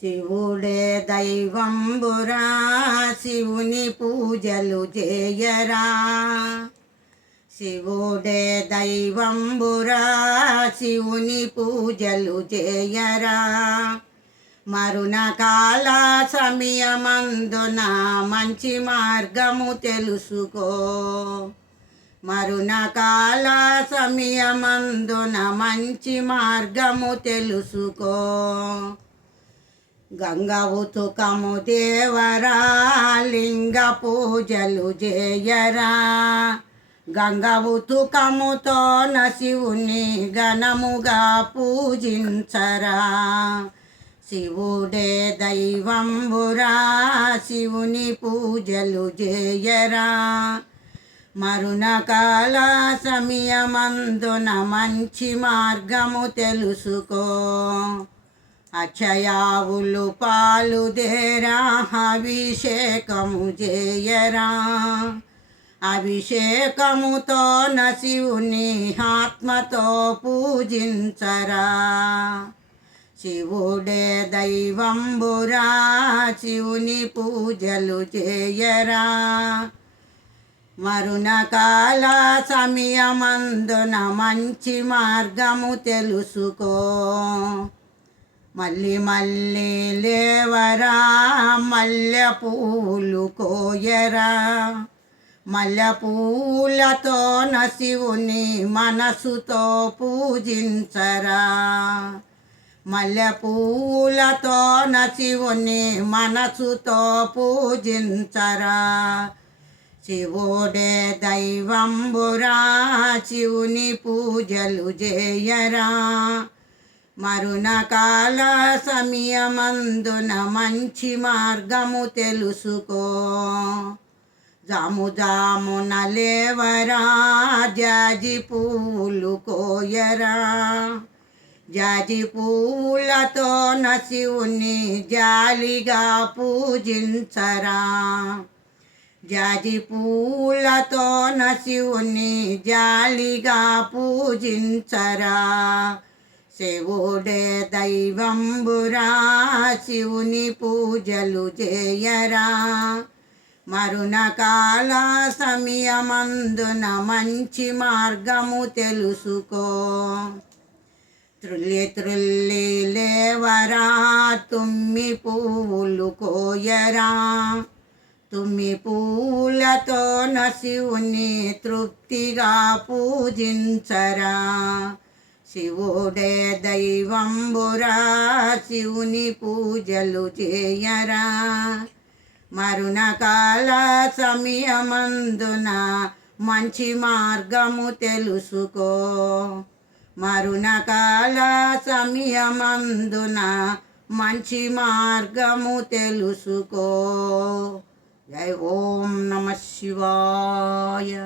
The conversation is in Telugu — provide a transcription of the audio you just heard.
శివుడే దైవంబురా, శివుని పూజలు చేయరా. శివుడే దైవంబురా, శివుని పూజలు చేయరా. మరుణకాల సమయమందున మంచి మార్గము తెలుసుకో. మరుణకాల సమయమందున మంచి మార్గము తెలుసుకో. గంగ ఉతుకము దేవరా, లింగ పూజలు చేయరా. గంగ ఉతుకముతో శివుని ఘనముగా పూజించరా. శివుడే దైవంబురా, శివుని పూజలు చేయరా. మరుణకాల సమయమందున మంచి మార్గము తెలుసుకో. అక్షయావులు పాలుదేరా, అభిషేకము చేయరా. అభిషేకముతో శివుని ఆత్మతో పూజించరా. శివుడే దైవంబురా, శివుని పూజలు చేయరా. మరుణకాల సమయమందున మంచి మార్గము తెలుసుకో. మల్లి మల్లి లేవరా, మల్లె పూలు కోయరా. మల్లె పూలతో శివుని మనసుతో పూజించరా. మల్లె పూలతో శివుని మనసుతో పూజించరా. శివుడే దైవంబురా, శివుని పూజలు చేయరా. మరుణకాల సమయమందున మంచి మార్గము తెలుసుకో. జాము జామున లేవరా, జాజి పూలు కోయరా. జాజి పూలతో శివుని జాలిగా పూజించరా. జాజి పూలతో శివుని జాలిగా పూజించరా. శివుడే దైవంబురా, శివుని పూజలు చేయరా. మరుణకాల సమయమందున మంచి మార్గము తెలుసుకో. త్రుల్లి త్రుల్లి లేవరా, తుమ్మి పువ్వులు కోయరా. తుమ్మి పూలతో శివుని తృప్తిగా పూజించరా. శివుడే దైవంబురా, శివుని పూజలు చేయరా. మరుణకాల సమయమందున మంచి మార్గము తెలుసుకో. మరుణకాల సమయమందున మంచి మార్గము తెలుసుకో. జై ఓం నమ శివాయ.